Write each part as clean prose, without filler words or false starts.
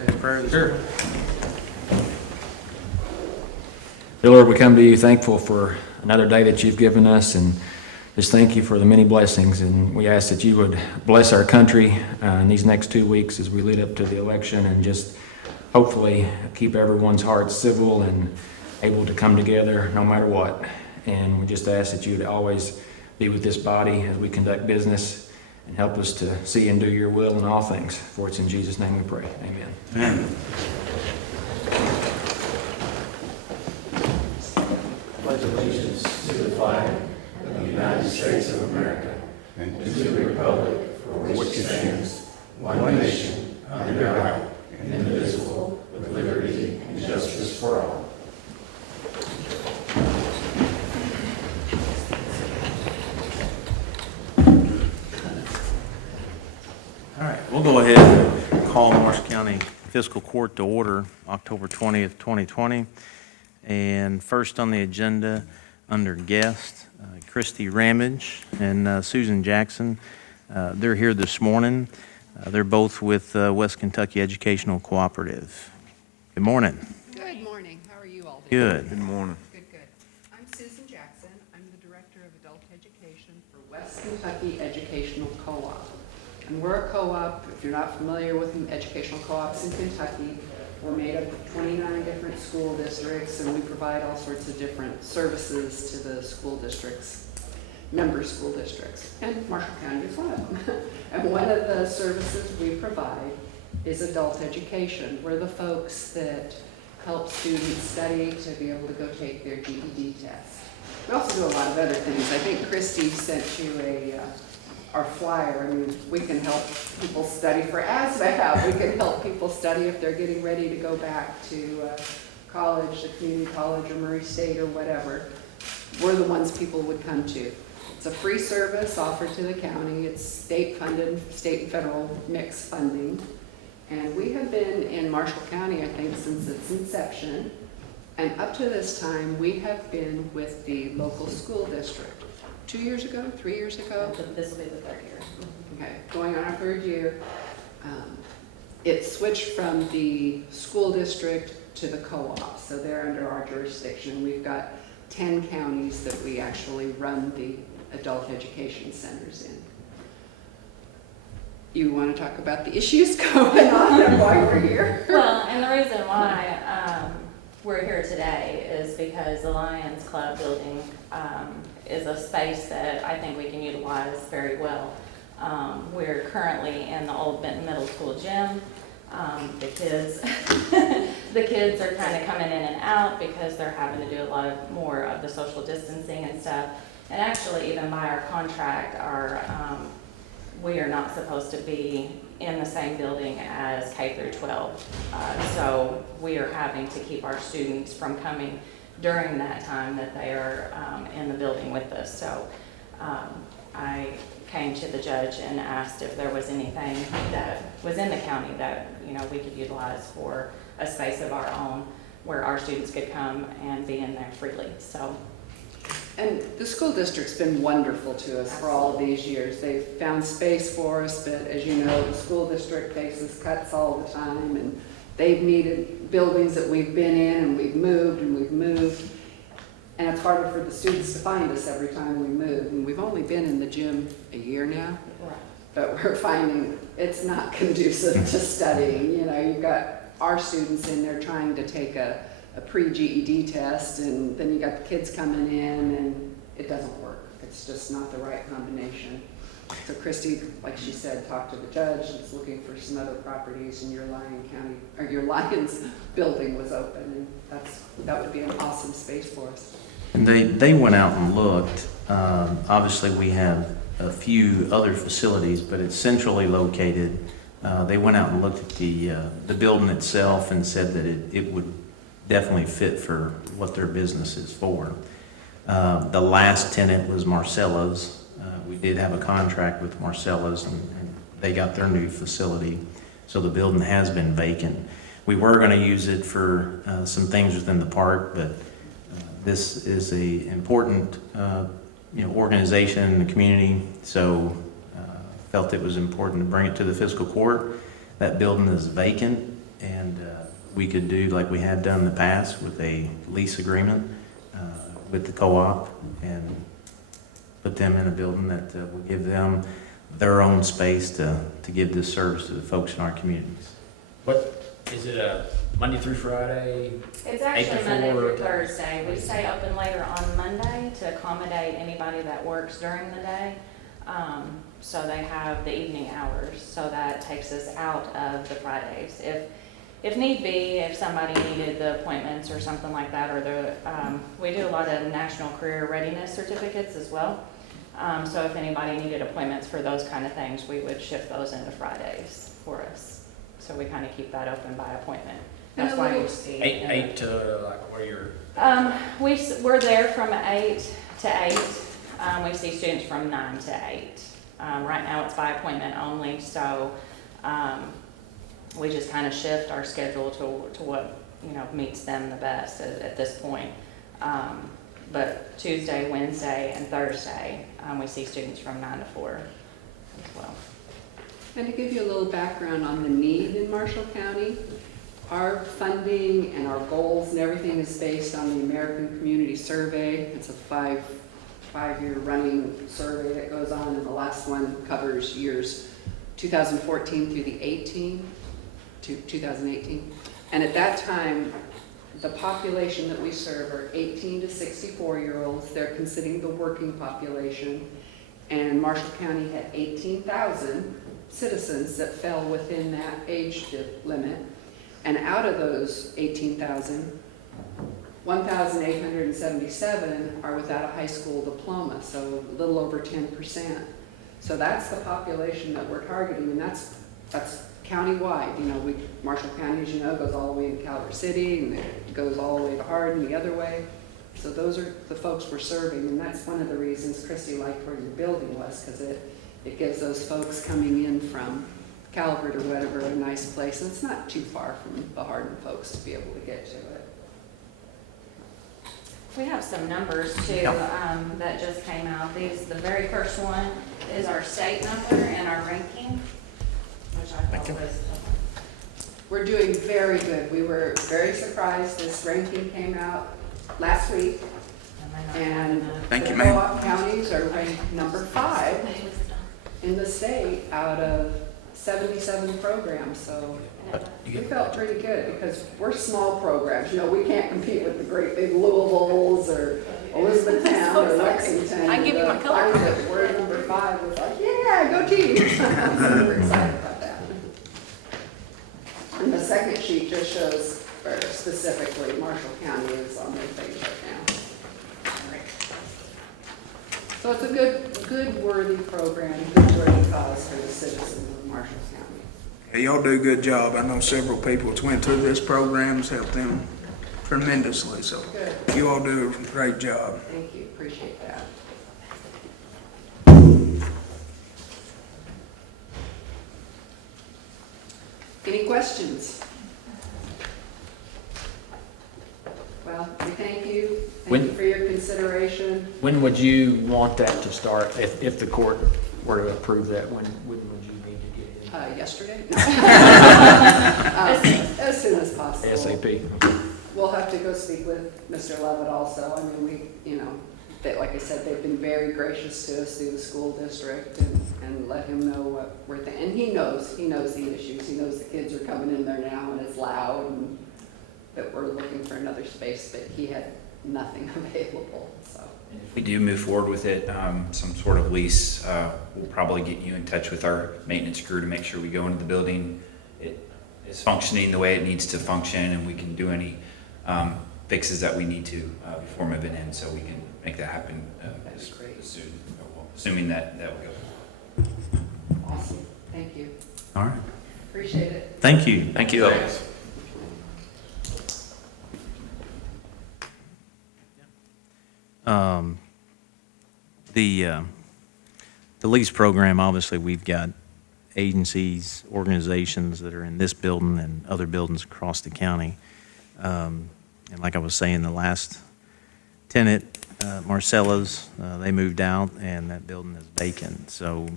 Say a prayer this morning. Dear Lord, we come to you thankful for another day that you've given us, and just thank you for the many blessings. And we ask that you would bless our country in these next 2 weeks as we lead up to the election, and just hopefully keep everyone's hearts civil and able to come together no matter what. And we just ask that you would always be with this body as we conduct business and help us to see and do your will in all things. For it's in Jesus' name we pray. Amen. Amen. Pledge allegiance to the flag of the United States of America and to the republic for which it stands, one nation, under God, indivisible, with liberty and justice for all. All right, we'll go ahead and call Marshall County Fiscal Court to order October 20th, 2020. And first on the agenda, under guest, Christy Ramage and Susan Jackson. They're here this morning. They're both with West Kentucky Educational Cooperative. Good morning. Good morning. How are you all doing? Good. Good morning. Good. I'm Susan Jackson. I'm the Director of Adult Education for West Kentucky Educational Co-op. And we're a co-op. If you're not familiar with educational co-ops in Kentucky, we're made up of 29 different school districts, and we provide all sorts of different services to the school districts, member school districts, and Marshall County is one of them. And one of the services we provide is adult education. We're the folks that help students study to be able to go take their GED test. We also do a lot of other things. I think Christy sent you our flyer. I mean, we can help people study for ASVAB. We can help people study if they're getting ready to go back to college, the community college or Murray State or whatever. We're the ones people would come to. It's a free service offered to the county. It's state funded, state and federal mixed funding. And we have been in Marshall County, I think, since its inception. And up to this time, we have been with the local school district. 2 years ago, 3 years ago? This will be the third year. Okay, going on our third year. It switched from the school district to the co-op, so they're under our jurisdiction. We've got 10 counties that we actually run the adult education centers in. You want to talk about the issues going on and why we're here? Well, and the reason why we're here today is because the Lions Club building is a space that I think we can utilize very well. We're currently in the old Benton Middle School gym. The kids are kind of coming in and out because they're having to do a lot more of the social distancing and stuff. And actually, even by our contract, we are not supposed to be in the same building as K through 12. So we are having to keep our students from coming during that time that they are in the building with us. So I came to the judge and asked if there was anything that was in the county that we could utilize for a space of our own where our students could come and be in there freely. So. And the school district's been wonderful to us for all of these years. They've found space for us, but as you know, the school district faces cuts all the time, and they've needed buildings that we've been in, and we've moved, and it's harder for the students to find us every time we move. And we've only been in the gym a year now, but we're finding it's not conducive to studying. You've got our students in there trying to take a pre-GED test, and then you got the kids coming in, and it doesn't work. It's just not the right combination. So Christy, like she said, talked to the judge, is looking for some other properties, and your Lions building was open, and that would be an awesome space for us. And they went out and looked. Obviously, we have a few other facilities, but it's centrally located. They went out and looked at the building itself and said that it would definitely fit for what their business is for. The last tenant was Marcella's. We did have a contract with Marcella's, and they got their new facility, so the building has been vacant. We were going to use it for some things within the park, but this is a important organization in the community, so felt it was important to bring it to the fiscal court. That building is vacant, And we could do like we have done in the past with a lease agreement with the co-op and put them in a building that will give them their own space to give this service to the folks in our communities. What, is it a Monday through Friday? It's 8 actually to Monday 4 through or- Thursday. We stay open later on Monday to accommodate anybody that works during the day. So they have the evening hours, so that takes us out of the Fridays. If need be, if somebody needed the appointments or something like that, or we do a lot of national career readiness certificates as well. So if anybody needed appointments for those kind of things, we would shift those into Fridays for us. So we kind of keep that open by appointment. That's why you see. Eight to like where you're, We're there from 8 to 8. We see students from 9 to 8. Right now it's by appointment only, so we just kind of shift our schedule to what, meets them the best at this point. But Tuesday, Wednesday, and Thursday, we see students from 9 to 4 as well. And to give you a little background on the need in Marshall County, our funding and our goals and everything is based on the American Community Survey. It's a five-year running survey that goes on, and the last one covers years 2014 through the 2018. And at that time, the population that we serve are 18 to 64-year-olds. They're considering the working population. And Marshall County had 18,000 citizens that fell within that age limit. And out of those 18,000, 1,877 are without a high school diploma, so a little over 10%. So that's the population that we're targeting, and that's countywide. Marshall County, as you know, goes all the way to Calvert City, and it goes all the way to Hardin the other way. So those are the folks we're serving, and that's one of the reasons Christy liked where your building was, because it gives those folks coming in from Calvert or whatever a nice place, and it's not too far from the Hardin folks to be able to get to it. We have some numbers too that just came out. The very first one is our state number and our ranking, which I thought was. We're doing very good. We were very surprised. This ranking came out last week, and Thank the you, ma'am. co-op counties are ranked number 5 in the state out of 77 programs. So we felt pretty good because we're small programs. We can't compete with the great big Louisvilles or Elizabethtown or Lexington. I give you my color. The fact that we're number 5 was like, yeah, go team. So we're excited about that. And the second sheet just shows where specifically Marshall County is on their page right now. So it's a good worthy program, good worthy cause for the citizens of Marshall County. Hey, y'all do a good job. I know several people that's went through this program's helped them tremendously, so Good. you all do a great job. Thank you, appreciate that. Any questions? Well, we thank you. Thank you for your consideration. when would you want that to start? If the court were to approve that, when would you need to get it Yesterday? No. As soon as possible. in? ASAP? We'll have to go speak with Mr. Levitt also. I mean, like I said, they've been very gracious to us through the school district and let him know what we're thinking. And he knows the issues. He knows the kids are coming in there now and it's loud and that we're looking for another space, but he had nothing available, so. If we do move forward with it, some sort of lease, we'll probably get you in touch with our maintenance crew to make sure we go into the building. It is functioning the way it needs to function, and we can do any fixes that we need to before moving in, so we can make that happen That's great. as soon, assuming that will go. Awesome, thank you. All right. Appreciate it. Thank you. Thank you. The lease program, obviously, we've got agencies, organizations that are in this building and other buildings across the county. And like I was saying, the last tenant, Marcella's, they moved out and that building is vacant. So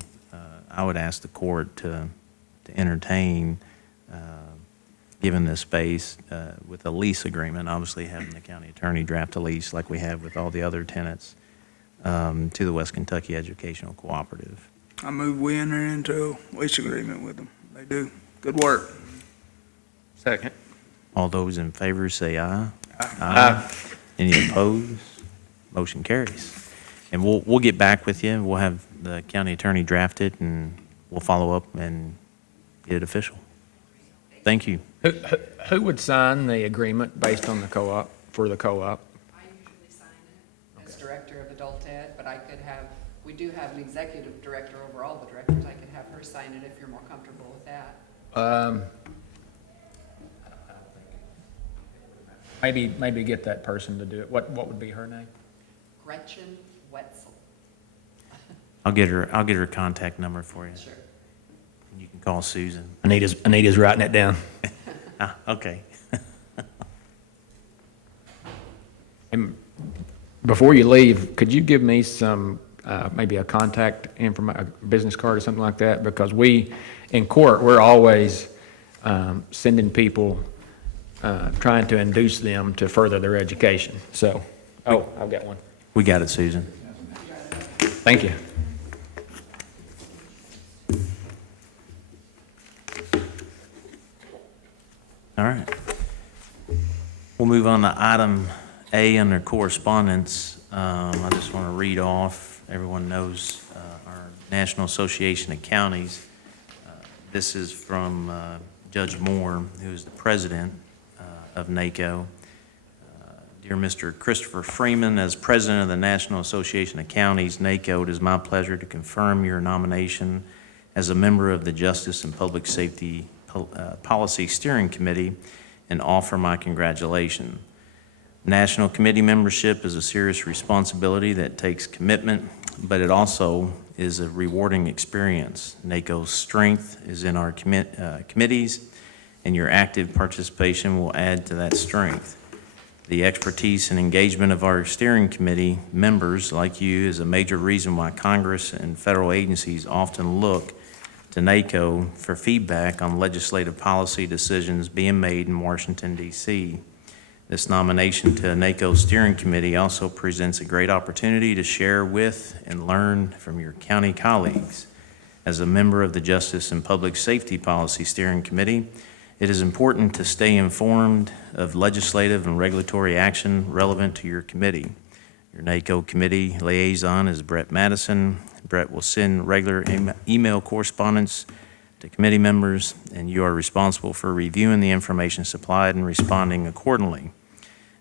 I would ask the court to entertain given this space with a lease agreement, obviously having the county attorney draft a lease like we have with all the other tenants to the West Kentucky Educational Cooperative. I move we enter into a lease agreement with them. They do good work. Second. All those in favor say aye. Aye. Any opposed? Motion carries. And we'll get back with you. We'll have the county attorney draft it, and we'll follow up and get it official. Thank you. Who would sign the agreement based on the co-op, for the co-op? I usually sign it as director of adult ed, but I could have, we do have an executive director over all the directors. I could have her sign it if you're more comfortable with that. Maybe get that person to do it. What would be her name? Gretchen Wetzel. I'll get her contact number for you. Sure. And you can call Susan. Anita's writing it down. Okay. And before you leave, could you give me some, maybe a contact a business card or something like that? Because in court, we're always sending people, trying to induce them to further their education. So, I've got one. We got it, Susan. Thank you. All right. We'll move on to item A under correspondence. I just want to read off, everyone knows our National Association of Counties. This is from Judge Moore, who is the president of NACO. Dear Mr. Christopher Freeman, as president of the National Association of Counties, NACO, it is my pleasure to confirm your nomination as a member of the Justice and Public Safety Policy Steering Committee and offer my congratulations. National committee membership is a serious responsibility that takes commitment, but it also is a rewarding experience. NACO's strength is in our committees, and your active participation will add to that strength. The expertise and engagement of our steering committee members, like you, is a major reason why Congress and federal agencies often look to NACO for feedback on legislative policy decisions being made in Washington, D.C. This nomination to NACO's steering committee also presents a great opportunity to share with and learn from your county colleagues. As a member of the Justice and Public Safety Policy Steering Committee, it is important to stay informed of legislative and regulatory action relevant to your committee. Your NACO committee liaison is Brett Madison. Brett will send regular email correspondence to committee members, and you are responsible for reviewing the information supplied and responding accordingly.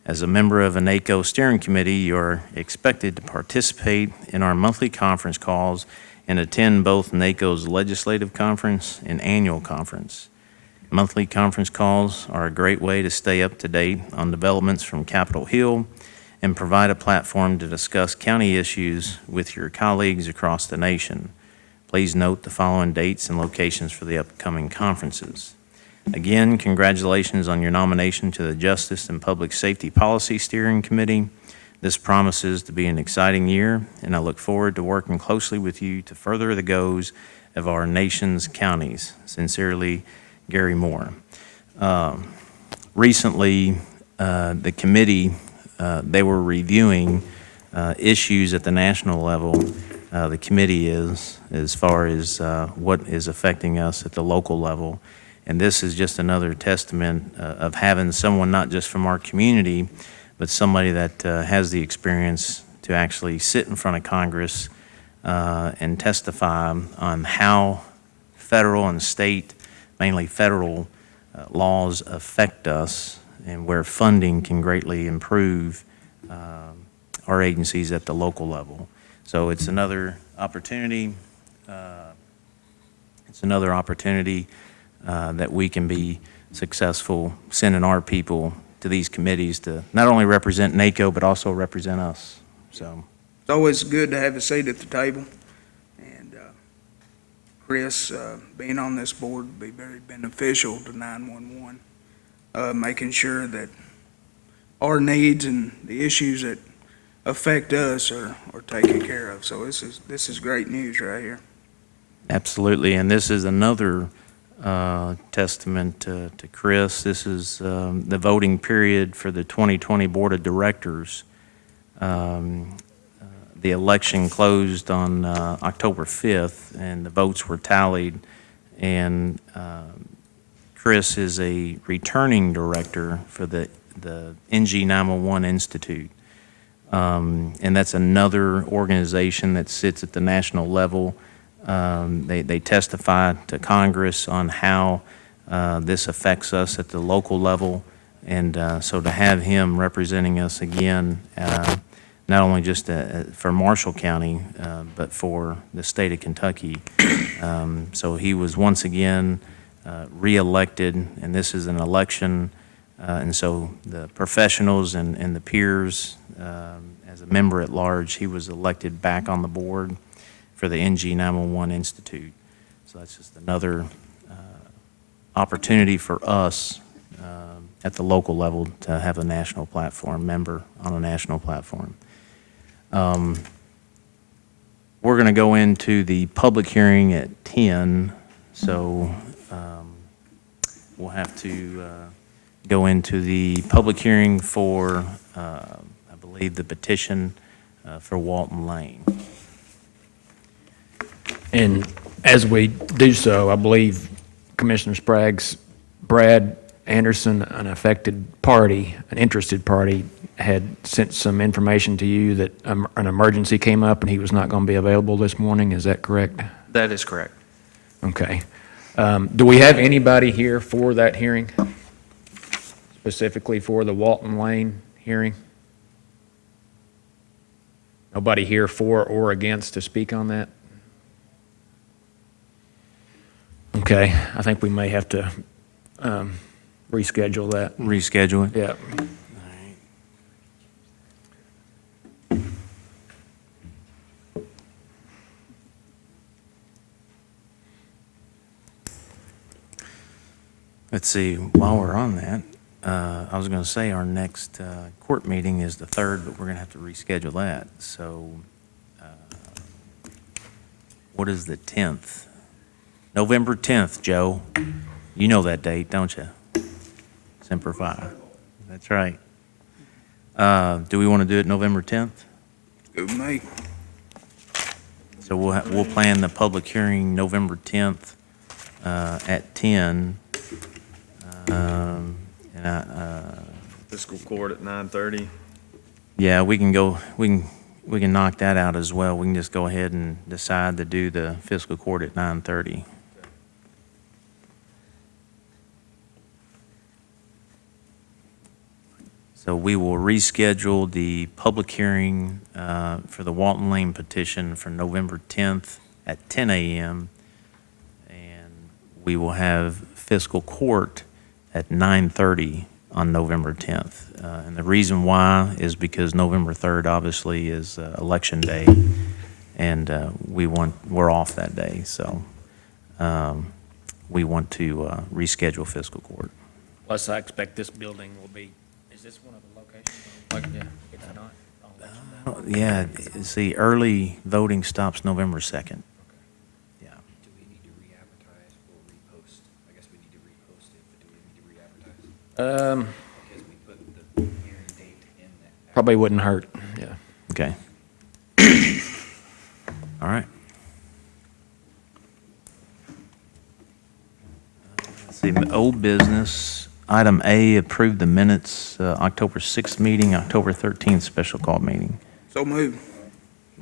As a member of a NACO steering committee, you are expected to participate in our monthly conference calls and attend both NACO's legislative conference and annual conference. Monthly conference calls are a great way to stay up to date on developments from Capitol Hill and provide a platform to discuss county issues with your colleagues across the nation. Please note the following dates and locations for the upcoming conferences. Again, congratulations on your nomination to the Justice and Public Safety Policy Steering Committee. This promises to be an exciting year, and I look forward to working closely with you to further the goals of our nation's counties. Sincerely, Gary Moore. Recently, the committee, they were reviewing issues at the national level. The committee is, as far as what is affecting us at the local level. And this is just another testament of having someone not just from our community, but somebody that has the experience to actually sit in front of Congress and testify on how federal and state, mainly federal, laws affect us and where funding can greatly improve our agencies at the local level. So it's another opportunity. That we can be successful sending our people to these committees to not only represent NACO, but also represent us. So It's always good to have a seat at the table. And Chris, being on this board would be very beneficial to 911, making sure that our needs and the issues that affect us are taken care of. So this is great news right here. absolutely, and this is another testament to Chris. This is the voting period for the 2020 Board of Directors. The election closed on October 5th, and the votes were tallied. And Chris is a returning director for the NG 911 Institute. And that's another organization that sits at the national level. They testify to Congress on how this affects us at the local level. And so to have him representing us again, not only just for Marshall County, but for the state of Kentucky. So he was once again re-elected, and this is an election. And so the professionals and the peers, as a member at large, he was elected back on the board for the NG 911 Institute. So that's just another opportunity for us at the local level to have a national platform, member on a national platform. We're going to go into the public hearing at 10, so we'll have to go into the public hearing for, I believe, the petition for Walton Lane. And as we do so, I believe Commissioner Sprague's Brad Anderson, an affected party, an interested party, had sent some information to you that an emergency came up and he was not going to be available this morning. Is that correct? That is correct. Okay. Do we have anybody here for that hearing? Specifically for the Walton Lane hearing? Nobody here for or against to speak on that? Okay, I think we may have to reschedule that. Reschedule it? Yeah. Let's see, while we're on that, I was going to say our next court meeting is the 3rd, but we're going to have to reschedule that. So what is the 10th? November 10th, Joe. You know that date, don't you? Semper Fi. That's right. Do we want to do it November 10th? Good night. So we'll plan the public hearing November 10th at 10. Fiscal Court at 9:30. Yeah, we can knock that out as well. We can just go ahead and decide to do the fiscal court at 9:30. So we will reschedule the public hearing for the Walton Lane petition for November 10th at 10 a.m. And we will have fiscal court at 9:30 on November 10th. And the reason why is because November 3rd obviously is election day, and we're off that day. So we want to reschedule fiscal court. Plus, I expect this building will be, is this one of the locations? Yeah, it's not. Yeah, see, early voting stops November 2nd. Yeah. Do we need to re-advertise or repost? I guess we need to repost it, but do we need to re-advertise? Because we put the hearing date in that. Probably wouldn't hurt, yeah. Okay. All right. Let's see, old business. Item A, approve the minutes, October 6th meeting, October 13th special call meeting. So move. Is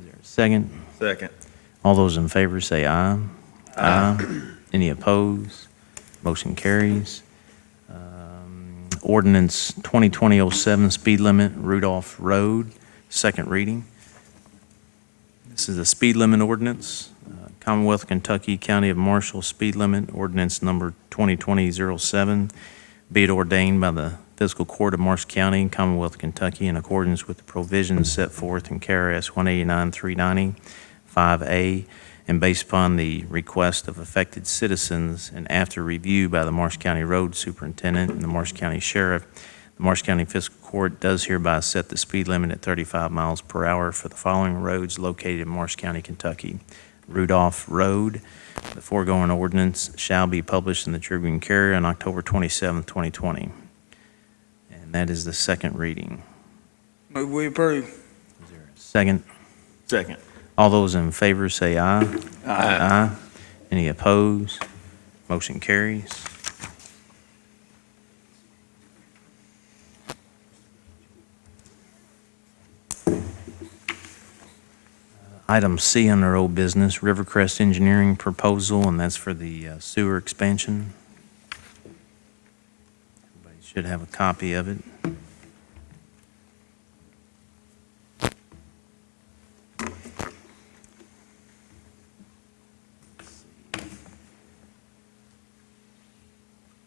there a second? Second. All those in favor say aye. Aye. Any opposed? Motion carries. Ordinance 2020-07, speed limit, Rudolph Road, second reading. This is a speed limit ordinance, Commonwealth of Kentucky, County of Marshall, speed limit ordinance number 2020-07. Be it ordained by the Fiscal Court of Marshall County, Commonwealth of Kentucky, in accordance with the provisions set forth in KRS 189-390, 5A, and based upon the request of affected citizens, and after review by the Marshall County Road Superintendent and the Marshall County Sheriff, the Marshall County Fiscal Court does hereby set the speed limit at 35 miles per hour for the following roads located in Marshall County, Kentucky: Rudolph Road. The foregoing ordinance shall be published in the Tribune Courier on October 27th, 2020. And that is the second reading. Move we approve. Is there a second? Second. All those in favor say aye. Aye. Any opposed? Motion carries. Item C under old business, Rivercrest Engineering proposal, and that's for the sewer expansion. Everybody should have a copy of it.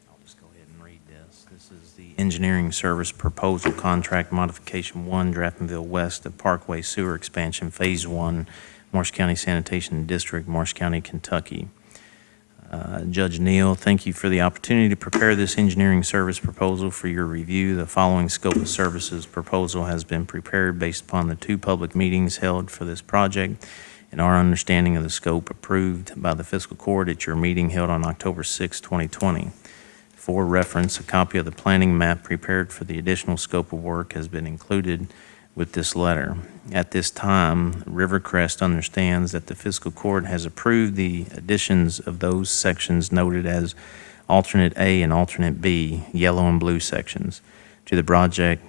I'll just go ahead and read this. This is the engineering service proposal contract modification 1, Draftonville West of Parkway Sewer Expansion, Phase 1, Morris County Sanitation District, Morris County, Kentucky. Judge Neal, thank you for the opportunity to prepare this engineering service proposal for your review. The following scope of services proposal has been prepared based upon the 2 public meetings held for this project and our understanding of the scope approved by the Fiscal Court at your meeting held on October 6, 2020. For reference, a copy of the planning map prepared for the additional scope of work has been included with this letter. At this time, Rivercrest understands that the Fiscal Court has approved the additions of those sections noted as alternate A and alternate B, yellow and blue sections, to the project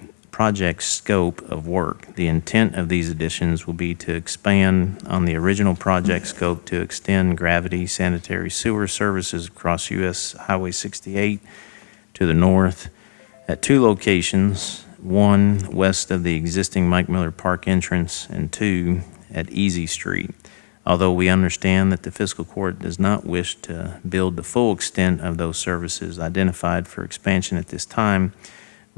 scope of work. The intent of these additions will be to expand on the original project scope to extend gravity sanitary sewer services across U.S. Highway 68 to the north at 2 locations, 1 west of the existing Mike Miller Park entrance and 2 at Easy Street. Although we understand that the Fiscal Court does not wish to build the full extent of those services identified for expansion at this time,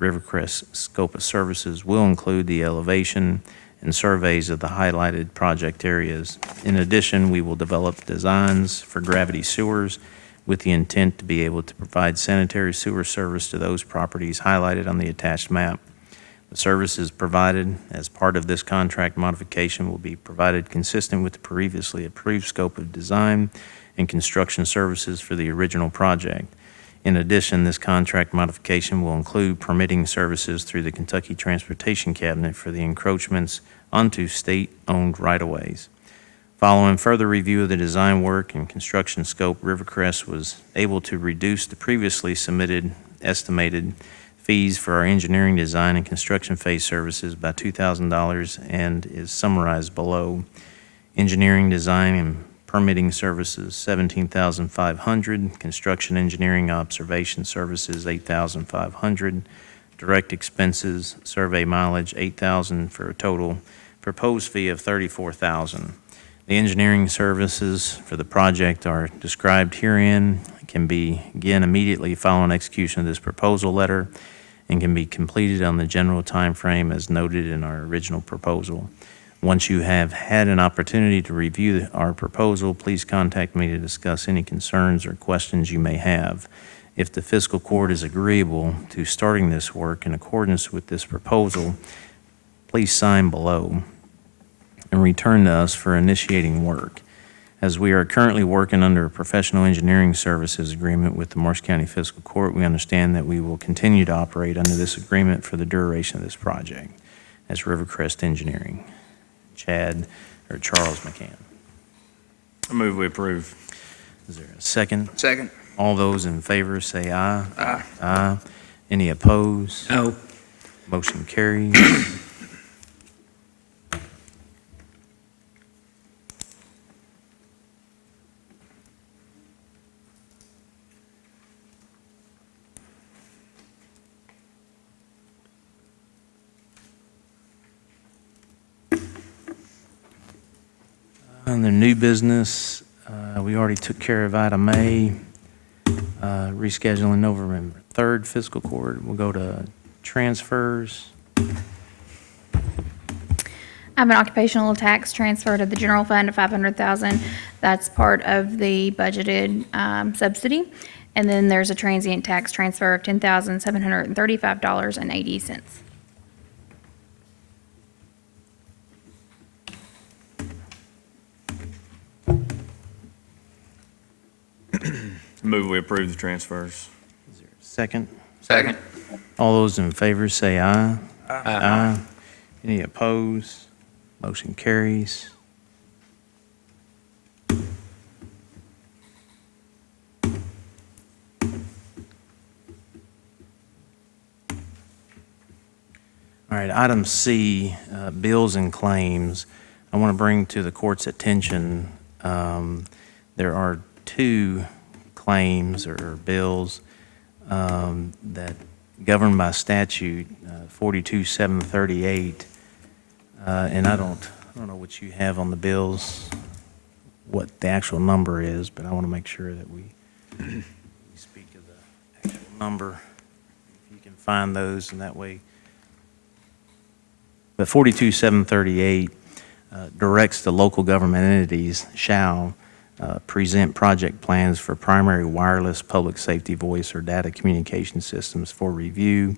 Rivercrest's scope of services will include the elevation and surveys of the highlighted project areas. In addition, we will develop designs for gravity sewers with the intent to be able to provide sanitary sewer service to those properties highlighted on the attached map. The services provided as part of this contract modification will be provided consistent with the previously approved scope of design and construction services for the original project. In addition, this contract modification will include permitting services through the Kentucky Transportation Cabinet for the encroachments onto state-owned right-of-ways. Following further review of the design work and construction scope, Rivercrest was able to reduce the previously submitted estimated fees for our engineering design and construction phase services by $2,000 and is summarized below. Engineering design and permitting services, $17,500. Construction engineering observation services, $8,500. Direct expenses, survey mileage, $8,000 for a total proposed fee of $34,000. The engineering services for the project are described herein, can begin immediately following execution of this proposal letter, and can be completed on the general time frame as noted in our original proposal. Once you have had an opportunity to review our proposal, please contact me to discuss any concerns or questions you may have. If the Fiscal Court is agreeable to starting this work in accordance with this proposal, please sign below and return to us for initiating work. As we are currently working under a professional engineering services agreement with the Morris County Fiscal Court, we understand that we will continue to operate under this agreement for the duration of this project as Rivercrest Engineering. Charles McCann. I move we approve. Is there a second? Second. All those in favor say aye. Aye. Aye. Any opposed? No. Motion carries. Under new business, we already took care of item A, rescheduling November 3rd fiscal court. We'll go to transfers. I have an occupational tax transfer to the general fund of $500,000. That's part of the budgeted subsidy. And then there's a transient tax transfer of $10,735.80. Move we approve the transfers. Second? Second. All those in favor say aye. Aye. Any opposed? Motion carries. All right, item C, bills and claims. I want to bring to the court's attention, there are two claims or bills that governed by statute, 42738, and I don't know what you have on the bills, what the actual number is, but I want to make sure that we speak of the actual number. If you can find those, and that way. But 42738 directs the local government entities shall present project plans for primary wireless public safety voice or data communication systems for review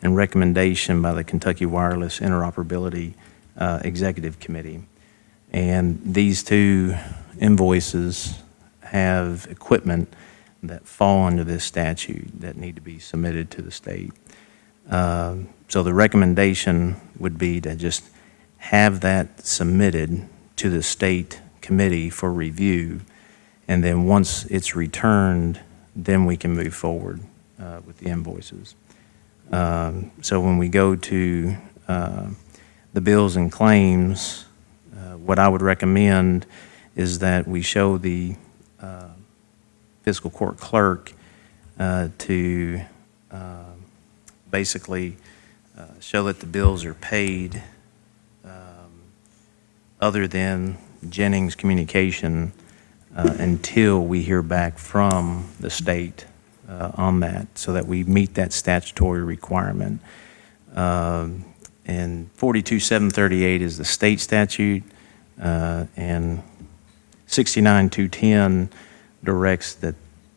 and recommendation by the Kentucky Wireless Interoperability Executive Committee. And these two invoices have equipment that fall under this statute that need to be submitted to the state. So the recommendation would be to just have that submitted to the state committee for review, and then once it's returned, then we can move forward with the invoices. So when we go to the bills and claims, what I would recommend is that we show the fiscal court clerk to basically show that the bills are paid other than Jennings Communication until we hear back from the state on that, so that we meet that statutory requirement. And 42738 is the state statute, and 69210 directs that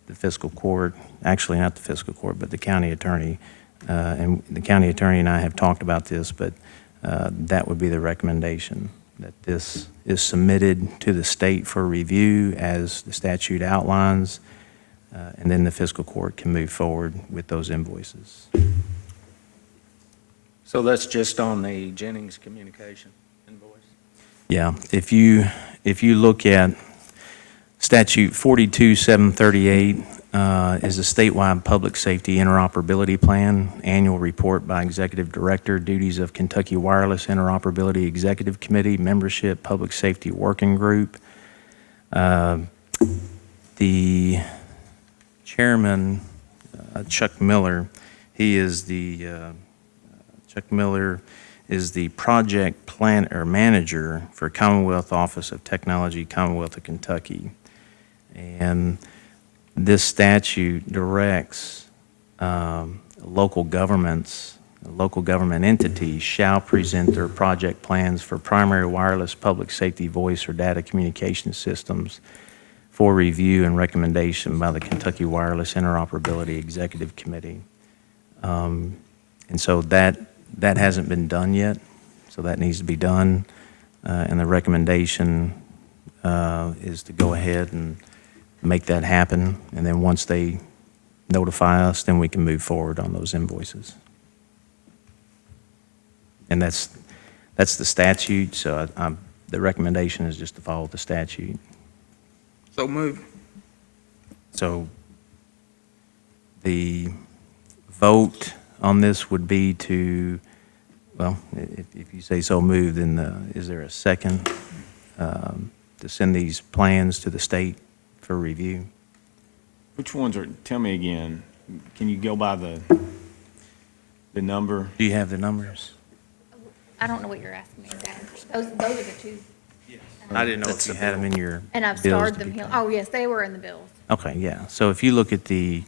the fiscal court, actually not the fiscal court, but the county attorney, and the county attorney and I have talked about this, but that would be the recommendation, that this is submitted to the state for review as the statute outlines, and then the fiscal court can move forward with those invoices. So that's just on the Jennings Communication invoice? Yeah, if you look at statute 42738, is a statewide public safety interoperability plan, annual report by executive director, duties of Kentucky Wireless Interoperability Executive Committee, membership, public safety working group. The chairman, Chuck Miller, Chuck Miller is the project plan or manager for Commonwealth Office of Technology, Commonwealth of Kentucky. And this statute directs local government entities shall present their project plans for primary wireless public safety voice or data communication systems for review and recommendation by the Kentucky Wireless Interoperability Executive Committee. And so that hasn't been done yet, so that needs to be done. And the recommendation is to go ahead and make that happen, and then once they notify us, then we can move forward on those invoices. And that's the statute, so the recommendation is just to follow the statute. So move. So the vote on this would be to, well, if you say so moved, then is there a second to send these plans to the state for review? Which ones are, tell me again, can you go by the number? Do you have the numbers? I don't know what you're asking me exactly. Those are the two, I didn't know if you had them in your and I've bills starred to them be here. paid. Oh, yes, they were in the bills. Okay, yeah. So if you look at the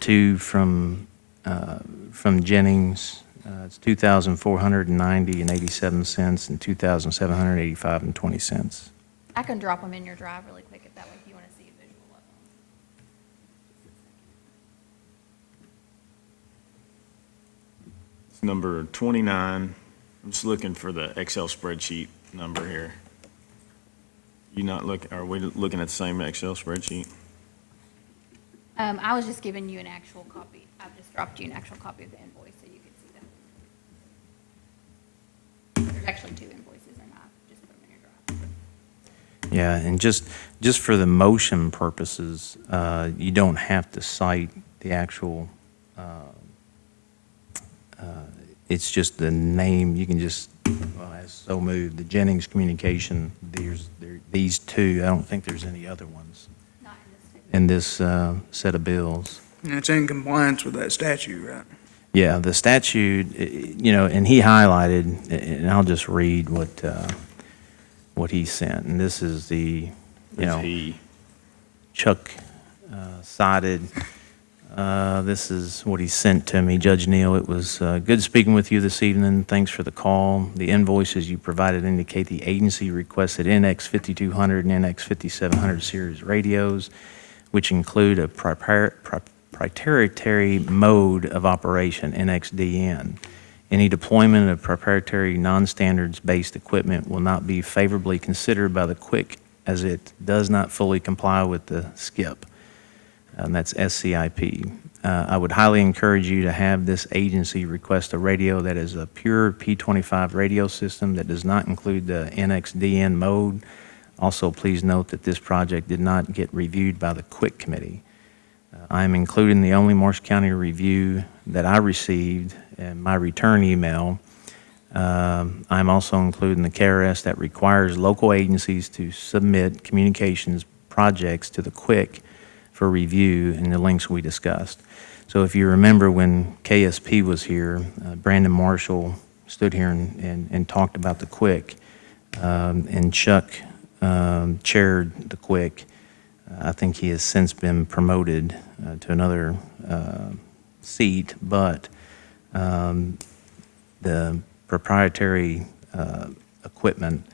two from Jennings, it's $2,490.87 and $2,785.20. I can drop them in your drive really quick if that way, if you want to see a visual of them. It's number 29. I'm just looking for the Excel spreadsheet number here. You not look, are we looking at the same Excel spreadsheet? I was just giving you an actual copy. I've just dropped you an actual copy of the invoice so you can see that. There's actually 2 invoices and I just put them in your draft. Yeah, and just for the motion purposes, you don't have to cite the actual, it's just the name, you can just, well, as so moved, the Jennings Communication, these 2, I don't think there's any other ones Not in this. in this set of bills. And it's in compliance with that statute, right? Yeah, the statute, and he highlighted, and I'll just read what he sent, and this is the, Chuck cited, this is what he sent to me. Judge Neal, it was good speaking with you this evening. Thanks for the call. The invoices you provided indicate the agency requested NX 5200 and NX 5700 series radios, which include a proprietary mode of operation, NXDN. Any deployment of proprietary non-standards-based equipment will not be favorably considered by the QUIC as it does not fully comply with the SCIP, and that's SCIP. I would highly encourage you to have this agency request a radio that is a pure P25 radio system that does not include the NXDN mode. Also, please note that this project did not get reviewed by the QUIC committee. I am including the only Marshall County review that I received in my return email. I'm also including the KRS that requires local agencies to submit communications projects to the QUIC for review in the links we discussed. So if you remember when KSP was here, Brandon Marshall stood here and talked about the QUIC, and Chuck chaired the QUIC. I think he has since been promoted to another seat, but the proprietary equipment,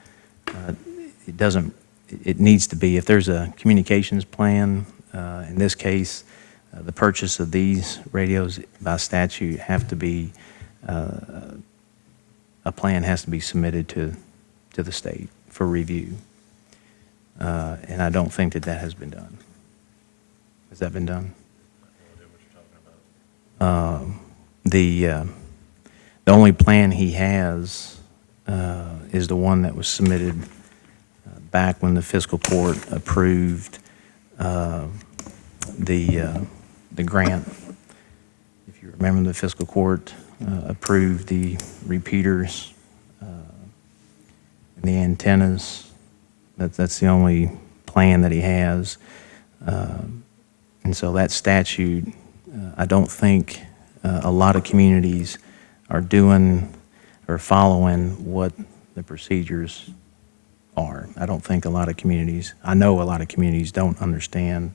it needs to be, if there's a communications plan, in this case, the purchase of these radios by statute have to be, a plan has to be submitted to the state for review. And I don't think that has been done. Has that been done? The only plan he has is the one that was submitted back when the Fiscal Court approved the grant. If you remember, the Fiscal Court approved the repeaters and the antennas. That's the only plan that he has. And so that statute, I don't think a lot of communities are doing or following what the procedures are. I don't think a lot of communities, I know a lot of communities don't understand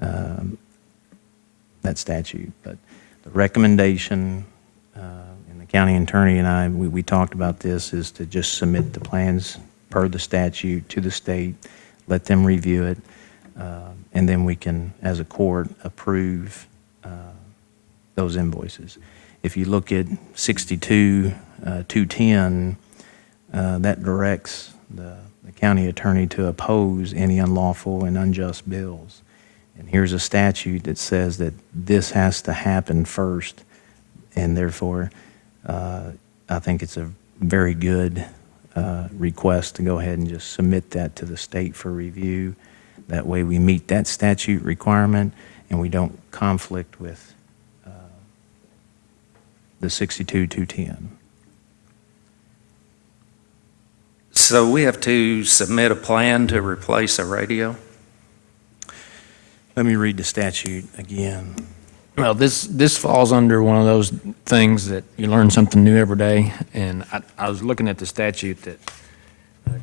that statute. But the recommendation, and the county attorney and I, we talked about this, is to just submit the plans per the statute to the state, let them review it, and then we can, as a court, approve those invoices. If you look at 62-210, that directs the county attorney to oppose any unlawful and unjust bills. And here's a statute that says that this has to happen first, and therefore, I think it's a very good request to go ahead and just submit that to the state for review. That way we meet that statute requirement and we don't conflict with the 62-210. So we have to submit a plan to replace a radio? Let me read the statute again. Well, this falls under one of those things that you learn something new every day. And I was looking at the statute that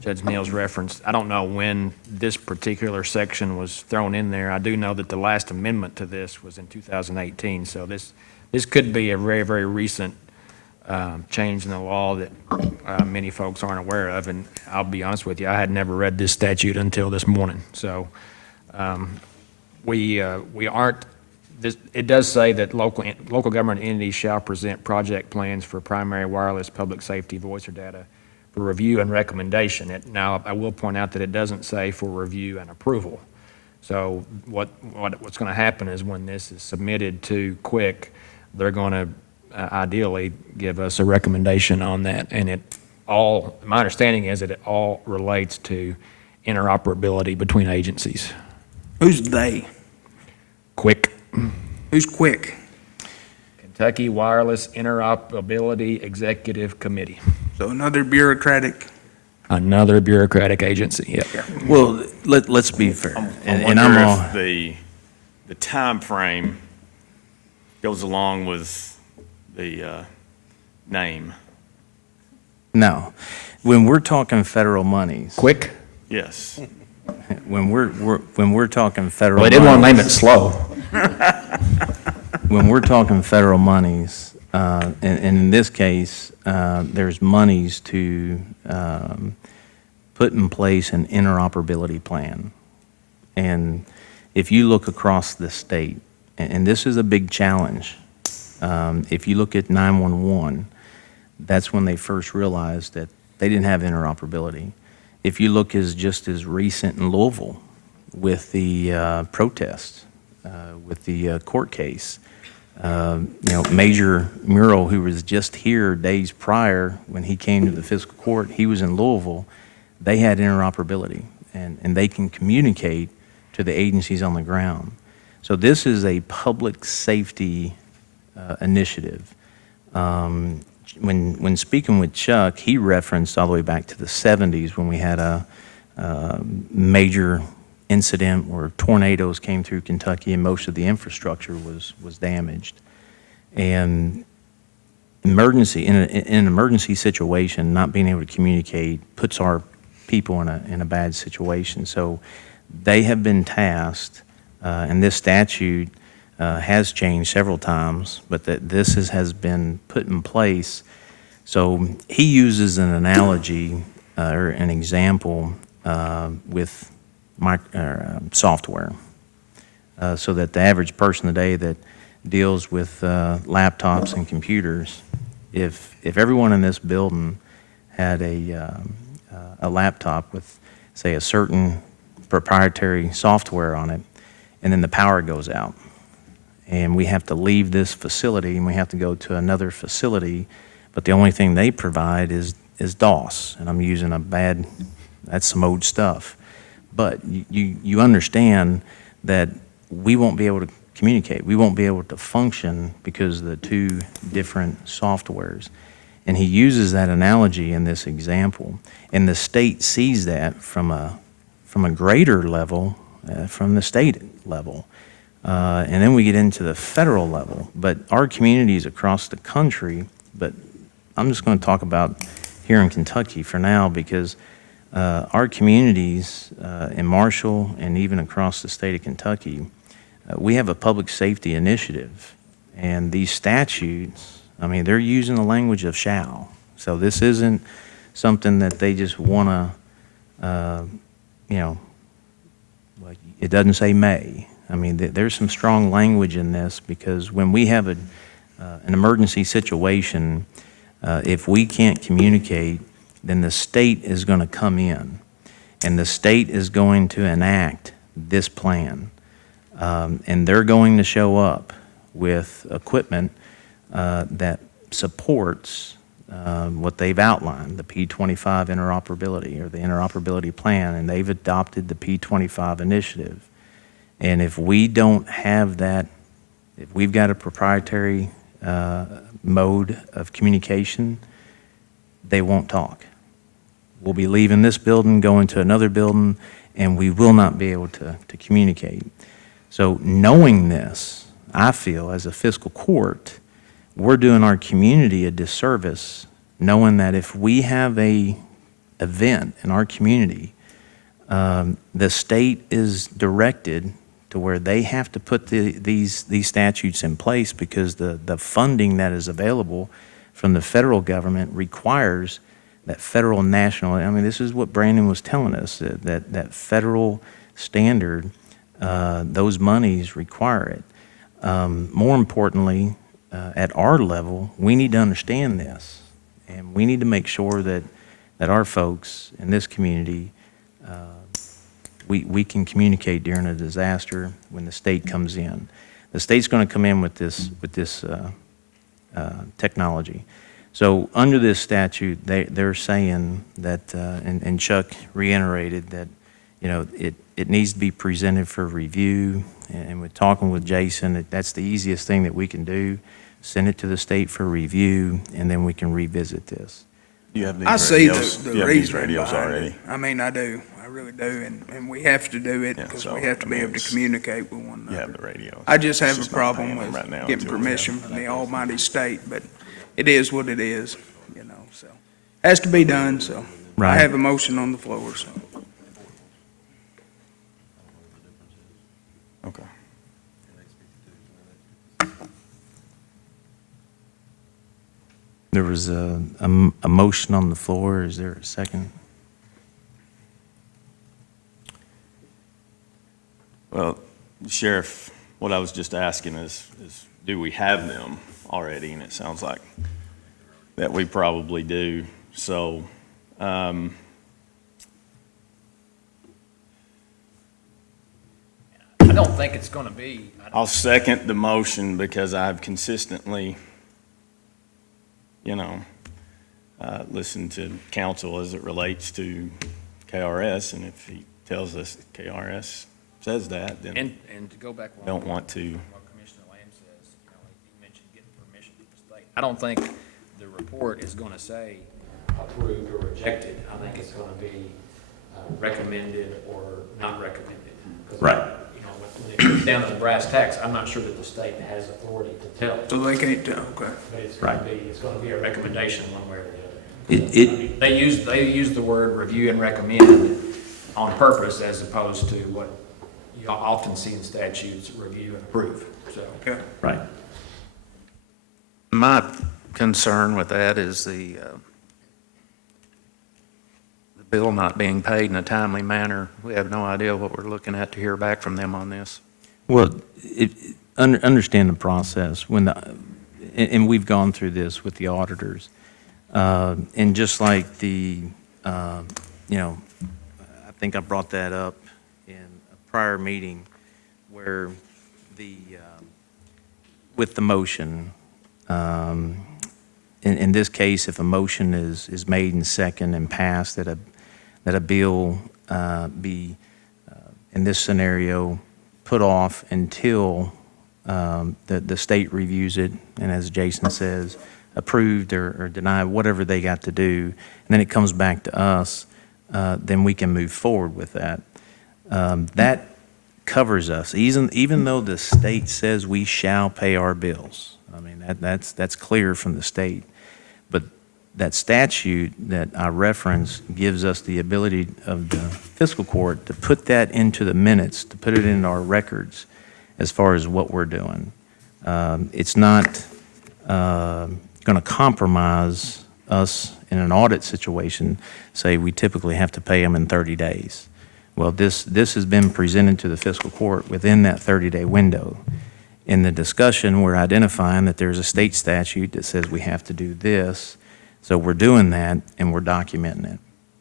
Judge Neal's referenced. I don't know when this particular section was thrown in there. I do know that the last amendment to this was in 2018. So this could be a very, very recent change in the law that many folks aren't aware of. And I'll be honest with you, I had never read this statute until this morning. So we aren't. It does say that local government entities shall present project plans for primary wireless public safety voice or data for review and recommendation. Now, I will point out that it doesn't say for review and approval. So what's going to happen is when this is submitted to Quick, they're going to ideally give us a recommendation on that. And my understanding is that it all relates to interoperability between agencies. Who's they? Quick. Who's Quick? Kentucky Wireless Interoperability Executive Committee. So another bureaucratic. Another bureaucratic agency, yep. Well, let's be fair. I And I'm wonder all, if the timeframe goes along with the name. no, when we're talking federal monies, Quick? Yes. when we're talking federal Well, they didn't want to name monies, it slow. when we're talking federal monies, and in this case, there's monies to put in place an interoperability plan. And if you look across the state, and this is a big challenge, if you look at 911, that's when they first realized that they didn't have interoperability. If you look just as recent in Louisville with the protests, with the court case, Major Murrell, who was just here days prior when he came to the Fiscal Court, he was in Louisville. They had interoperability, and they can communicate to the agencies on the ground. So this is a public safety initiative. When speaking with Chuck, he referenced all the way back to the 70s when we had a major incident where tornadoes came through Kentucky and most of the infrastructure was damaged. And in an emergency situation, not being able to communicate puts our people in a bad situation. So they have been tasked, and this statute has changed several times, but that this has been put in place. So he uses an analogy or an example with software, so that the average person today that deals with laptops and computers, if everyone in this building had a laptop with, say, a certain proprietary software on it, and then the power goes out, and we have to leave this facility and we have to go to another facility, but the only thing they provide is DOS, and I'm using that's some old stuff. But you understand that we won't be able to communicate. We won't be able to function because of the two different softwares. And he uses that analogy in this example. And the state sees that from a greater level, from the state level. And then we get into the federal level. But our communities across the country, but I'm just going to talk about here in Kentucky for now, because our communities in Marshall and even across the state of Kentucky, we have a public safety initiative. And these statutes, I mean, they're using the language of shall. So this isn't something that they just want to, it doesn't say may. I mean, there's some strong language in this, because when we have an emergency situation, if we can't communicate, then the state is going to come in, and the state is going to enact this plan. And they're going to show up with equipment that supports what they've outlined, the P25 interoperability or the interoperability plan, and they've adopted the P25 initiative. And if we don't have that, if we've got a proprietary mode of communication, they won't talk. We'll be leaving this building, going to another building, and we will not be able to communicate. So knowing this, I feel as a fiscal court, we're doing our community a disservice, knowing that if we have a event in our community, the state is directed to where they have to put these statutes in place, because the funding that is available from the federal government requires that federal national, I mean, this is what Brandon was telling us, that federal standard, those monies require it. More importantly, at our level, we need to understand this, and we need to make sure that our folks in this community we can communicate during a disaster when the state comes in. The state's going to come in with this technology. So under this statute, they're saying that, and Chuck reiterated that, you know, it needs to be presented for review. And we're talking with Jason, that's the easiest thing that we can do. Send it to the state for review, and then we can revisit this. You have these I see radios? the You have these reasoning radios behind already? it. I mean, I do, I really do, and we have to do it Yeah, because so, we have to I be mean, able to it's- communicate with one You have another. the radios. I just have It's a not problem paying them with right now getting until we have permission them. from the almighty state, but it is what it is, you know, so. Has to be done, so. I Right. have a motion on the floor, so. Okay. There was a motion on the floor. Is there a second? Well, Sheriff, what I was just asking is do we have them already? And it sounds like that we probably do. So, I don't think it's gonna be, I'll second the motion because I've consistently, listened to counsel as it relates to KRS. And if he tells us KRS says that, then and to go back. I don't want to. What Commissioner Lamb says, he mentioned getting permission from the state. I don't think the report is gonna say approved or rejected. I think it's gonna be recommended or not recommended. 'Cause, Right. When it comes down to the brass tacks, I'm not sure that the state has authority to tell. So they can't tell, okay. But it's Right. gonna be a recommendation one way or the other. It, They use the word review and recommend on purpose as opposed to what you often see in statutes, review and approve, so. Okay. right. My concern with that is the bill not being paid in a timely manner. We have no idea what we're looking at to hear back from them on this. Well, understand the process when and we've gone through this with the auditors. And just like I think I brought that up in a prior meeting where with the motion, in this case, if a motion is made and second and passed, that a bill be, in this scenario, put off until the state reviews it, and as Jason says, approved or denied, whatever they got to do, and then it comes back to us, then we can move forward with that. That covers us, even though the state says we shall pay our bills. I mean, that's clear from the state. But that statute that I referenced gives us the ability of the fiscal court to put that into the minutes, to put it into our records as far as what we're doing. It's not going to compromise us in an audit situation, say we typically have to pay them in 30 days. Well, this has been presented to the fiscal court within that 30-day window. In the discussion, we're identifying that there's a state statute that says we have to do this, so we're doing that and we're documenting it.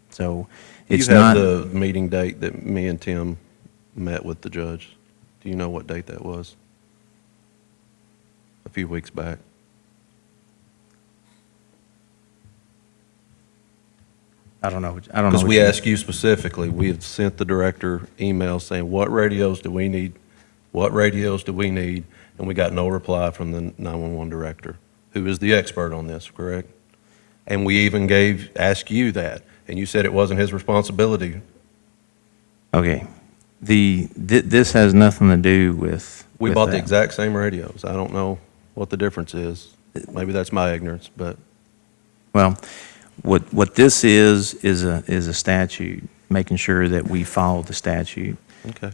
So it's You have not. the meeting date that me and Tim met with the judge. Do you know what date that was? A few weeks back. I don't know. Because we asked you specifically, we had sent the director emails saying, what radios do we need? What radios do we need? And we got no reply from the 911 director, who is the expert on this, correct? And we even asked you that, and you said it wasn't his responsibility. Okay. This has nothing to do with. We with bought the that. exact same radios. I don't know what the difference is. Maybe that's my ignorance, but. Well, what this is a statute, making sure that we follow the statute. Okay.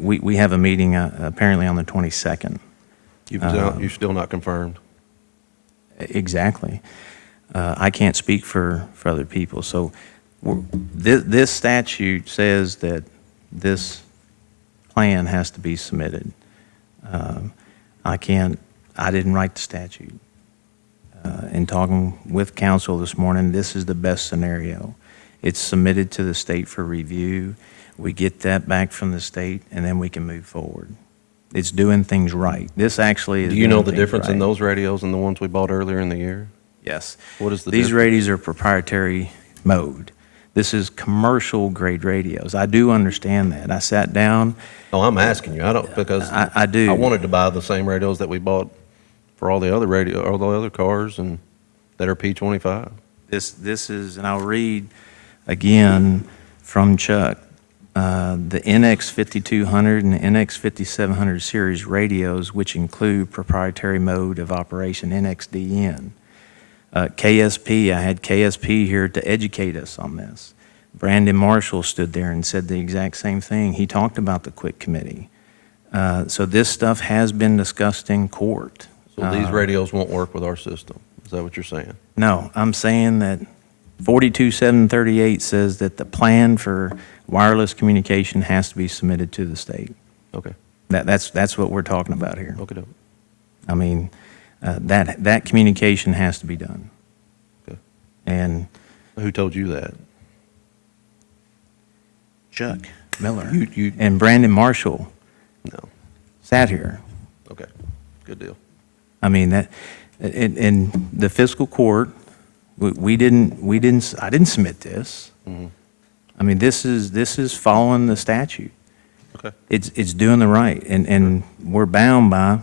We have a meeting apparently on the 22nd. You've still not confirmed? Exactly. I can't speak for other people. So this statute says that this plan has to be submitted. I didn't write the statute. In talking with counsel this morning, this is the best scenario. It's submitted to the state for review. we get that back from the state, and then we can move forward. It's doing things right. This actually is Do you know doing the things difference in right. those radios and the ones we bought earlier in the year? Yes. What is the These difference? radios are proprietary mode. This is commercial grade radios. I do understand that. I sat down, No, I'm asking you. I don't, because I do. I wanted to buy the same radios that we bought for all the other cars and that are P25. This is, and I'll read again from Chuck. The NX 5200 and the NX 5700 series radios, which include proprietary mode of operation NXDN. KSP, I had KSP here to educate us on this. Brandon Marshall stood there and said the exact same thing. He talked about the quick committee. So this stuff has been discussed in court. So these radios won't work with our system. Is that what you're saying? No, I'm saying that 42738 says that the plan for wireless communication has to be submitted to the state. Okay. That's what we're talking about here. Okay. I mean, that communication has to be done. Okay. And Who told you that? Chuck Miller You- and Brandon Marshall No. sat here. Okay. Good deal. I mean, that, in the fiscal court, I didn't submit this. Mm-hmm. I mean, this is following the statute. Okay. It's doing the right, and we're bound by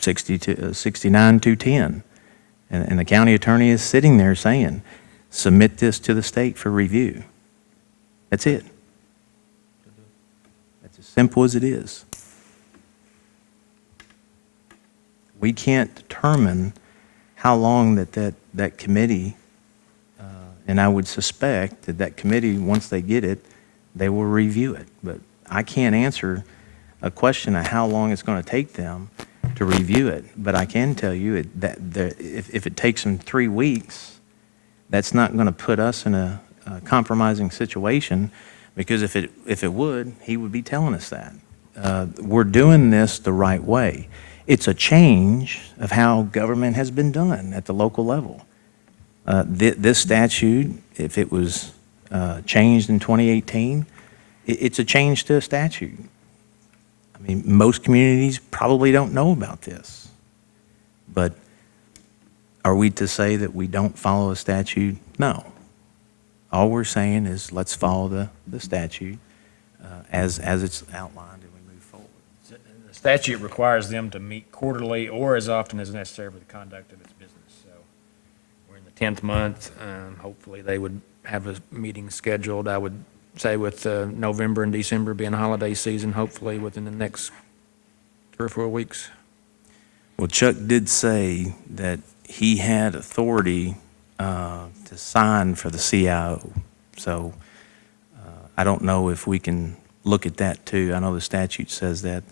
69-210. And the county attorney is sitting there saying, submit this to the state for review. That's it. That's as simple as it is. We can't determine how long that committee, and I would suspect that committee, once they get it, they will review it. But I can't answer a question of how long it's going to take them to review it. But I can tell you that if it takes them 3 weeks, that's not going to put us in a compromising situation, because if it would, he would be telling us that. We're doing this the right way. It's a change of how government has been done at the local level. This statute, if it was changed in 2018, it's a change to a statute. I mean, most communities probably don't know about this. But are we to say that we don't follow a statute? No. All we're saying is let's follow the statute as it's outlined, and we move forward. The statute requires them to meet quarterly or as often as necessary for the conduct of its business. So we're in the 10th month. Hopefully they would have a meeting scheduled, I would say, with November and December being holiday season, hopefully within the next 3 or 4 weeks. Well, Chuck did say that he had authority to sign for the CIO. So I don't know if we can look at that too. I know the statute says that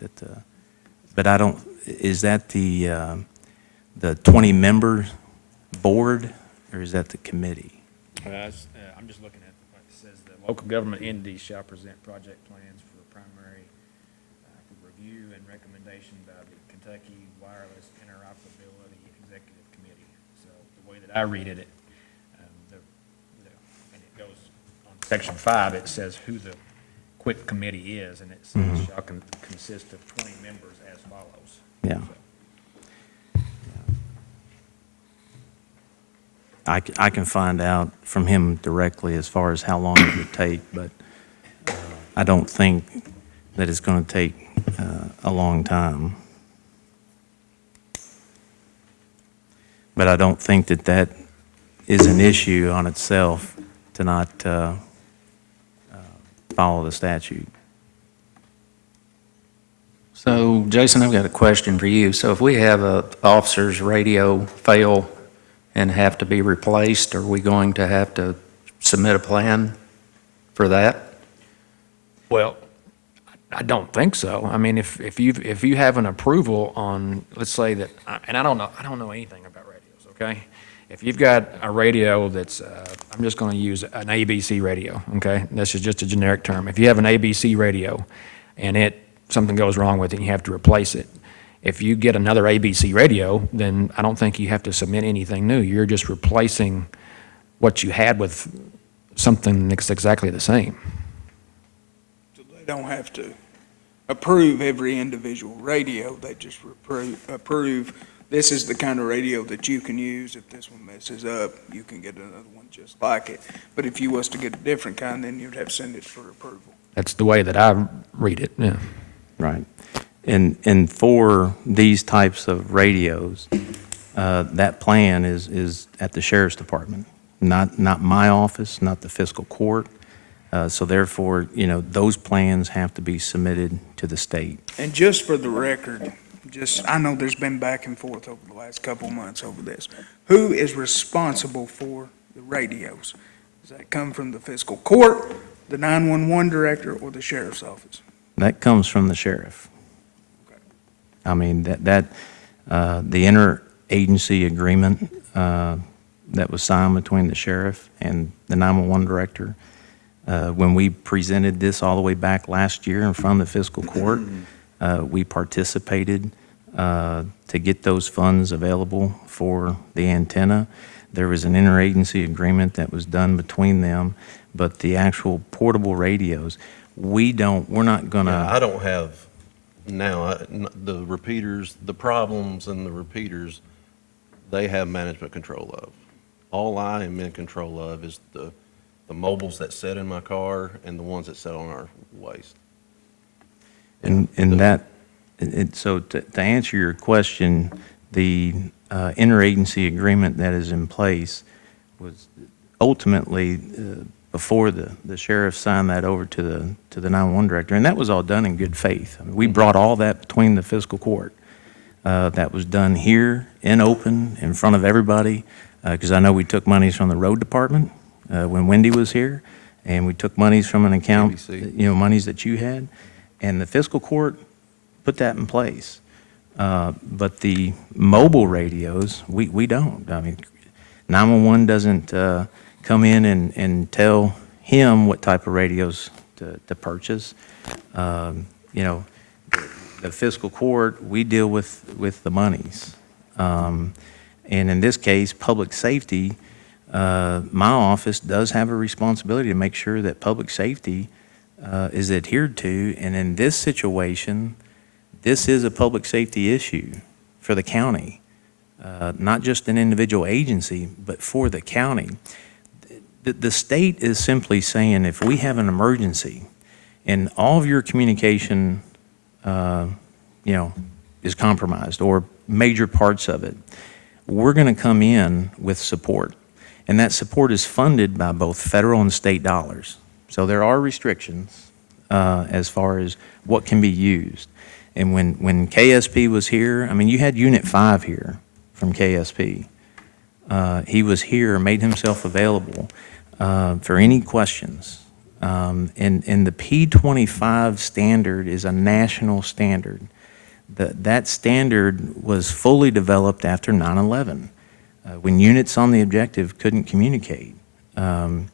but I don't, is that the 20-member board, or is that the committee? I'm just looking at what it says. The local government entities shall present project plans for primary for review and recommendation by the Kentucky Wireless Interoperability Executive Committee. So the way that I read it, and it goes on section 5, it says who the quick committee is, and it says shall consist of 20 members as follows. Yeah. I can find out from him directly as far as how long it would take, but I don't think that it's going to take a long time. But I don't think that is an issue on itself to not follow the statute. So, Jason, I've got a question for you. So if we have a officer's radio fail and have to be replaced, are we going to have to submit a plan for that? Well, I don't think so. I mean, if you have an approval on, let's say that, and I don't know anything about radios, okay? If you've got a radio that's, I'm just going to use an ABC radio, okay? This is just a generic term. If you have an ABC radio and something goes wrong with it and you have to replace it, if you get another ABC radio, then I don't think you have to submit anything new. You're just replacing what you had with something that's exactly the same. don't have to approve every individual radio. They just approve, this is the kind of radio that you can use. If this one messes up, you can get another one just like it. But if you was to get a different kind, then you'd have to send it for approval. That's the way that I read it, yeah. Right. And for these types of radios, that plan is at the sheriff's department, not my office, not the fiscal court. So therefore, those plans have to be submitted to the state. And just for the record, I know there's been back and forth over the last couple months over this. Who is responsible for the radios? Does that come from the fiscal court, the 911 director, or the sheriff's office? That comes from the sheriff. I mean, the interagency agreement that was signed between the sheriff and the 911 director, when we presented this all the way back last year in front of the fiscal court, we participated to get those funds available for the antenna. There was an interagency agreement that was done between them, but the actual portable radios, we're not gonna. Yeah, I don't have now, the repeaters, the problems and the repeaters, they have management control of. All I am in control of is the mobiles that sit in my car and the ones that sit on our waste. So to answer your question, the interagency agreement that is in place was ultimately before the sheriff signed that over to the 911 director, and that was all done in good faith. I mean, we brought all that between the fiscal court. That was done here in open in front of everybody, because I know we took monies from the road department when Wendy was here, and we took monies from an account, ABC. Monies that you had, and the fiscal court put that in place. But the mobile radios, we don't. I mean, 911 doesn't come in and tell him what type of radios to purchase. The fiscal court, we deal with the monies. And in this case, public safety, my office does have a responsibility to make sure that public safety is adhered to. And in this situation, this is a public safety issue for the county, not just an individual agency, but for the county. The state is simply saying, if we have an emergency and all of your communication, is compromised, or major parts of it, we're going to come in with support. And that support is funded by both federal and state dollars. So there are restrictions as far as what can be used. And when KSP was here, I mean, you had Unit 5 here from KSP. He was here, made himself available for any questions. And the P25 standard is a national standard. That standard was fully developed after 9/11, when units on the objective couldn't communicate. And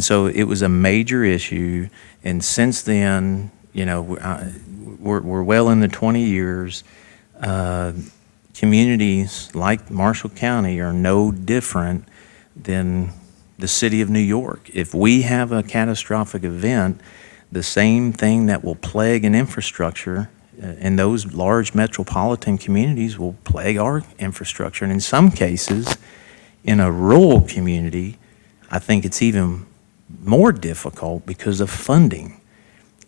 so it was a major issue, and since then, we're well in the 20 years. Communities like Marshall County are no different than the city of New York. If we have a catastrophic event, the same thing that will plague an infrastructure in those large metropolitan communities will plague our infrastructure. And in some cases, in a rural community, I think it's even more difficult because of funding.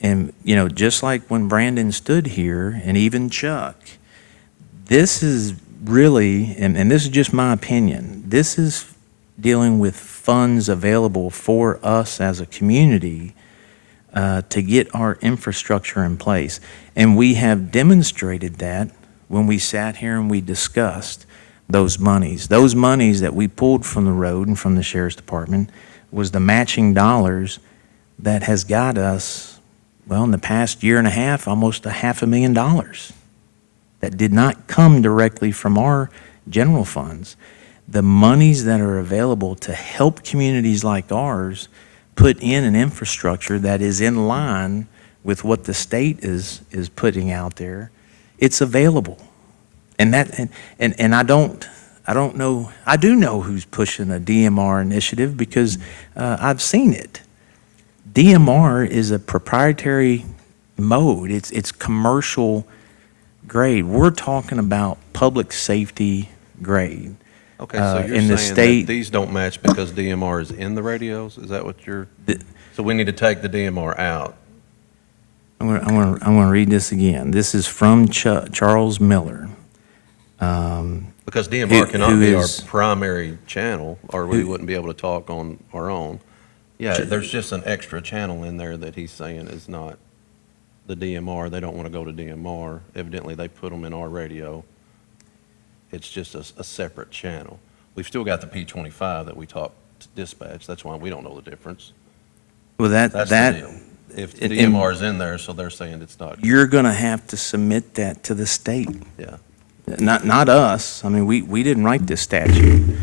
And, just like when Brandon stood here, and even Chuck, this is really, and this is just my opinion, this is dealing with funds available for us as a community to get our infrastructure in place. And we have demonstrated that when we sat here and we discussed those monies. Those monies that we pulled from the road and from the sheriff's department was the matching dollars that has got us, well, in the past year and a half, almost $500,000 that did not come directly from our general funds. The monies that are available to help communities like ours put in an infrastructure that is in line with what the state is putting out there, it's available. And I don't know, I do know who's pushing a DMR initiative because I've seen it. DMR is a proprietary mode. It's commercial grade. We're talking about public safety grade. Okay, so you're in the saying state- that these don't match because DMR is in the radios? Is that what you're, The- so we need to take the DMR out? I'm gonna read this again. This is from Charles Miller. Because DMR cannot who be our is- primary channel, or we who- wouldn't be able to talk on our own. Yeah, there's just an extra channel in there that he's saying is not the DMR. They don't want to go to DMR. Evidently, they put them in our radio. It's just a separate channel. We've still got the P25 that we talk to dispatch. That's why we don't know the difference. Well, That's the that deal. If and- DMR is in there, so they're saying it's not. you're gonna have to submit that to the state. Yeah. Not us. I mean, we didn't write this statute.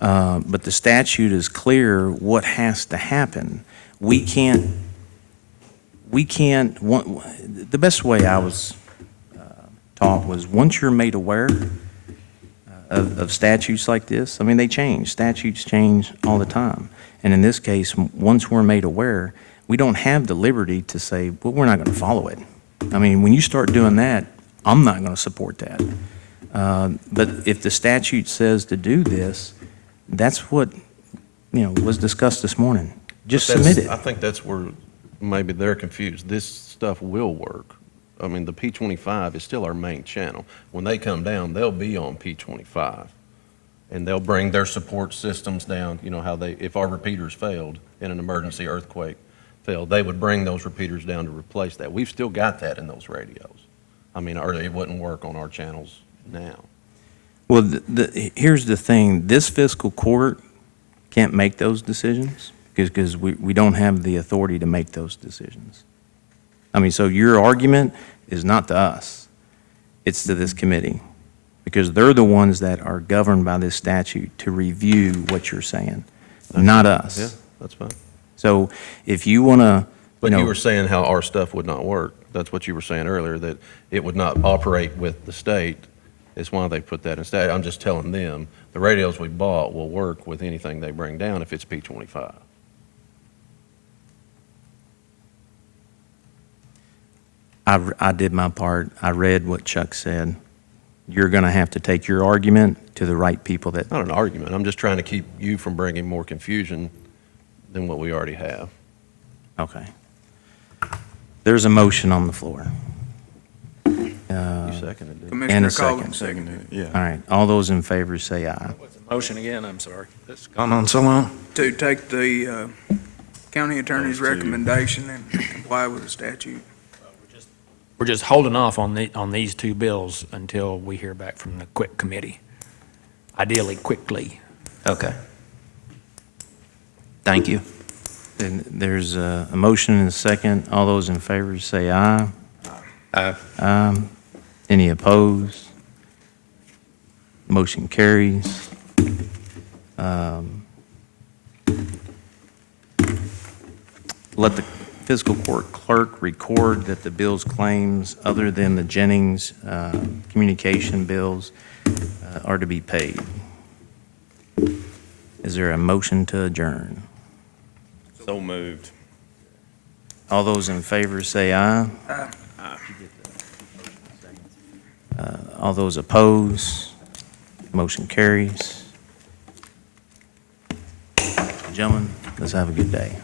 But the statute is clear what has to happen. We can't, the best way I was taught was, once you're made aware of statutes like this, I mean, they change. Statutes change all the time. And in this case, once we're made aware, we don't have the liberty to say, well, we're not going to follow it. I mean, when you start doing that, I'm not going to support that. But if the statute says to do this, that's what, was discussed this morning. Just But that's- submit I it. think that's where maybe they're confused. This stuff will work. I mean, the P25 is still our main channel. When they come down, they'll be on P25. And they'll bring their support systems down, how if our repeaters failed in an emergency earthquake failed, they would bring those repeaters down to replace that. We've still got that in those radios. I mean, or it wouldn't work on our channels now. Well, here's the thing. This fiscal court can't make those decisions because we don't have the authority to make those decisions. I mean, so your argument is not to us. It's to this committee, because they're the ones that are governed by this statute to review what you're saying, not us. Yeah, that's fine. So if you want to, But you were saying how our stuff would not work. That's what you were saying earlier, that it would not operate with the state. Is why they put that instead. I'm just telling them, the radios we bought will work with anything they bring down if it's P25. I did my part. I read what Chuck said. You're going to have to take your argument to the right people that, Not an argument. I'm just trying to keep you from bringing more confusion than what we already have. okay. There's a motion on the floor. You seconded it. And Commissioner a second. Collins seconded Yeah. All right, all those in favor say aye. What's the motion again? I'm sorry. It's gone on so long. to take the county attorney's Those two. recommendation and comply with the statute. We're just holding off on these two bills until we hear back from the quick committee. Ideally, quickly. Okay. Thank you. And there's a motion and a second. All those in favor say aye. Aye. Any opposed? Motion carries. Let the fiscal court clerk record that the bill's claims, other than the Jennings communication bills, are to be paid. Is there a motion to adjourn? So moved. All those in favor say aye. All those opposed, motion carries. Gentlemen, let's have a good day.